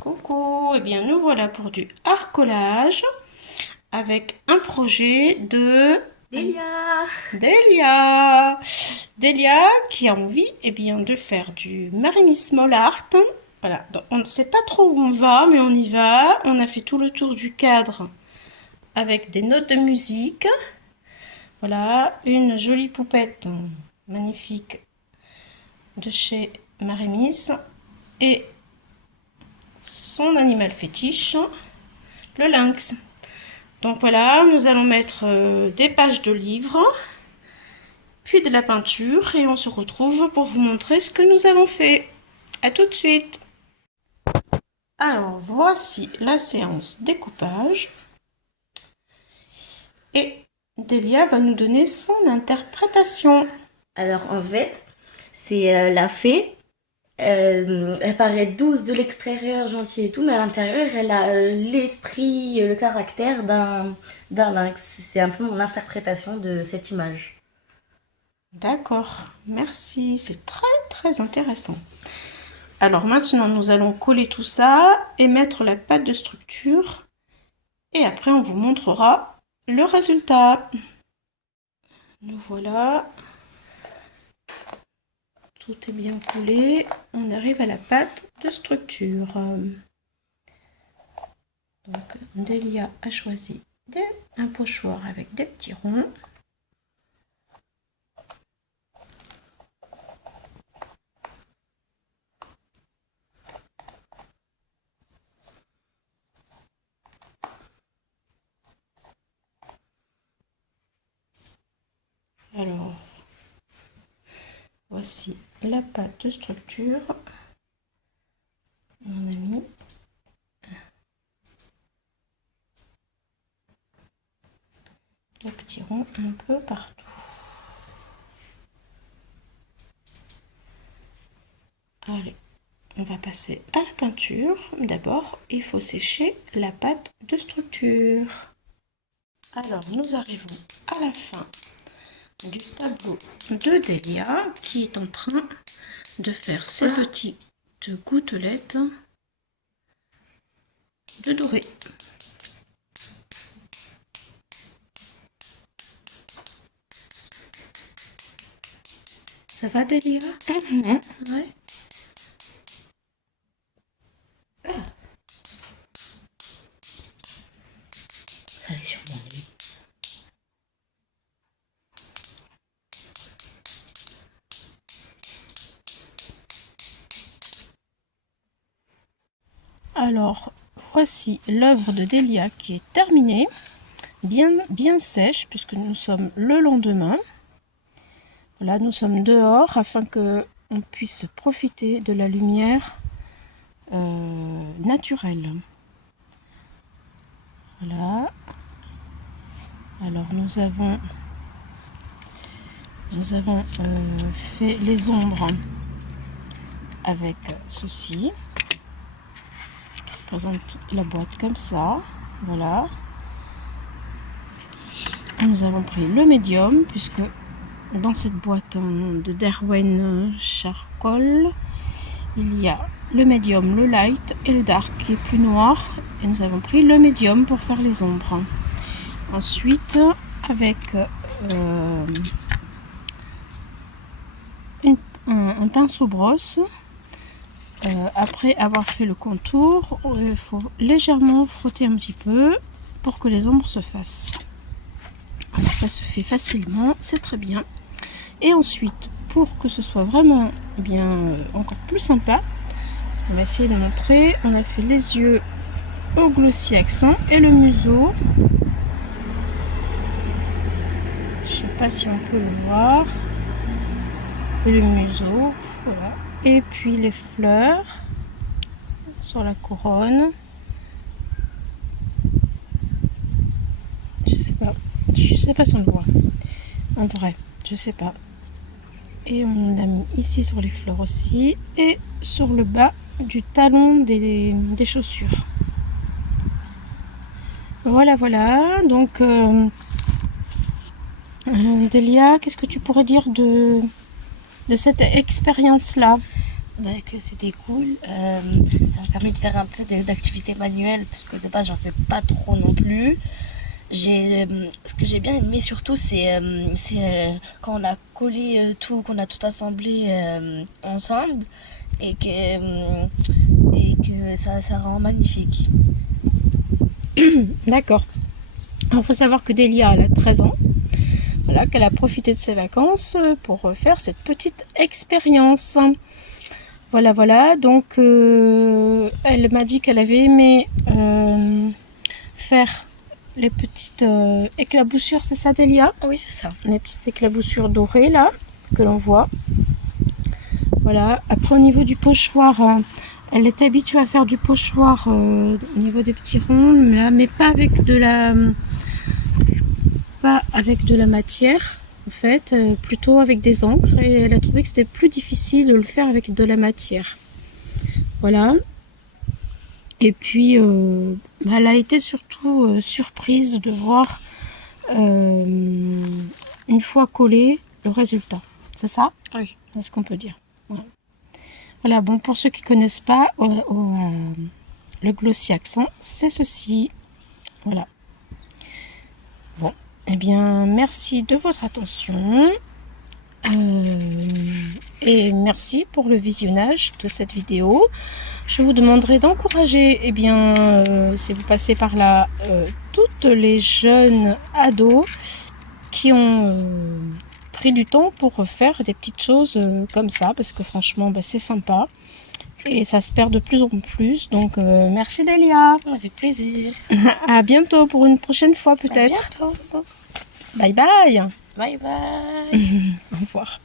Coucou, eh bien nous voilà pour du art-collage avec un projet de Delia! Delia. Delia qui a envie de faire du Marimi Small Art. Voilà, donc on ne sait pas trop où on va, mais on y va. On a fait tout le tour du cadre avec des notes de musique. Voilà, une jolie poupette magnifique de chez Marimis et son animal fétiche, le lynx. Donc voilà, nous allons mettre des pages de livres, puis de la peinture et on se retrouve pour vous montrer ce que nous avons fait. A tout de suite. Alors voici la séance découpage et Delia va nous donner son interprétation. Alors en fait, c'est la fée. Elle paraît douce de l'extérieur, gentille et tout, mais à l'intérieur, elle a l'esprit, le caractère d'un lynx. C'est un peu mon interprétation de cette image. D'accord, merci, c'est très intéressant. Alors maintenant, nous allons coller tout ça et mettre la pâte de structure. Et après, on vous montrera le résultat. Nous voilà. Tout est bien collé. On arrive à la pâte de structure. Donc, Delia a choisi un pochoir avec des petits ronds. Alors, voici la pâte de structure. On a mis des petits ronds un peu partout. Allez, on va passer à la peinture. D'abord, il faut sécher la pâte de structure. Alors, nous arrivons à la fin du tableau de Delia qui est en train de faire ses petites gouttelettes de doré. Ça va Delia? Ouais. Ça allait sur mon lit. Alors, voici l'œuvre de Delia qui est terminée, bien sèche, puisque nous sommes le lendemain. Voilà, nous sommes dehors afin que on puisse profiter de la lumière naturelle. Voilà. Alors, nous avons fait les ombres avec ceci. Qui se présente la boîte comme ça. Voilà. Nous avons pris le médium puisque dans cette boîte de Derwent Charcoal, il y a le médium, le light et le dark qui est plus noir. Et nous avons pris le médium pour faire les ombres. Ensuite, avec un pinceau brosse, après avoir fait le contour, il faut légèrement frotter un petit peu pour que les ombres se fassent. Voilà, ça se fait facilement, c'est très bien. Et ensuite, pour que ce soit vraiment encore plus sympa, on va essayer de montrer. On a fait les yeux au glossy accent et le museau. Je sais pas si on peut le voir. Et le museau, voilà. Et puis les fleurs sur la couronne. Je sais pas si on le voit. En vrai, je sais pas. Et on l'a mis ici sur les fleurs aussi et sur le bas du talon des chaussures. Voilà. Donc, Delia, qu'est-ce que tu pourrais dire de cette expérience-là? Bah, que c'était cool. Ça m'a permis de faire un peu d'activité manuelle parce que de base j'en fais pas trop non plus. Ce que j'ai bien aimé surtout c'est quand on a collé tout, qu'on a tout assemblé ensemble et que ça rend magnifique. D'accord. Il faut savoir que Delia, elle a 13 ans. Voilà, qu'elle a profité de ses vacances pour faire cette petite expérience. Voilà, voilà. Donc, elle m'a dit qu'elle avait aimé faire les petites éclaboussures, c'est ça, Delia? Oui, c'est ça. Les petites éclaboussures dorées, là, que l'on voit. Voilà. Après, au niveau du pochoir, elle est habituée à faire du pochoir au niveau des petits ronds, mais pas avec de la matière, en fait, plutôt avec des encres, et elle a trouvé que c'était plus difficile de le faire avec de la matière. Voilà. Et puis, elle a été surtout surprise de voir, une fois collé, le résultat. C'est ça? Oui. C'est ce qu'on peut dire. Voilà. Voilà, bon, pour ceux qui ne connaissent pas, le glossy accent, c'est ceci. Voilà. Bon, eh bien, merci de votre attention. Et merci pour le visionnage de cette vidéo. Je vous demanderai d'encourager, eh bien, si vous passez par là, toutes les jeunes ados qui ont pris du temps pour faire des petites choses comme ça, parce que franchement, bah, c'est sympa. Et ça se perd de plus en plus. Donc, merci Delia. Avec plaisir. À bientôt pour une prochaine fois À peut-être. bientôt. Bye bye. Bye bye. Au revoir.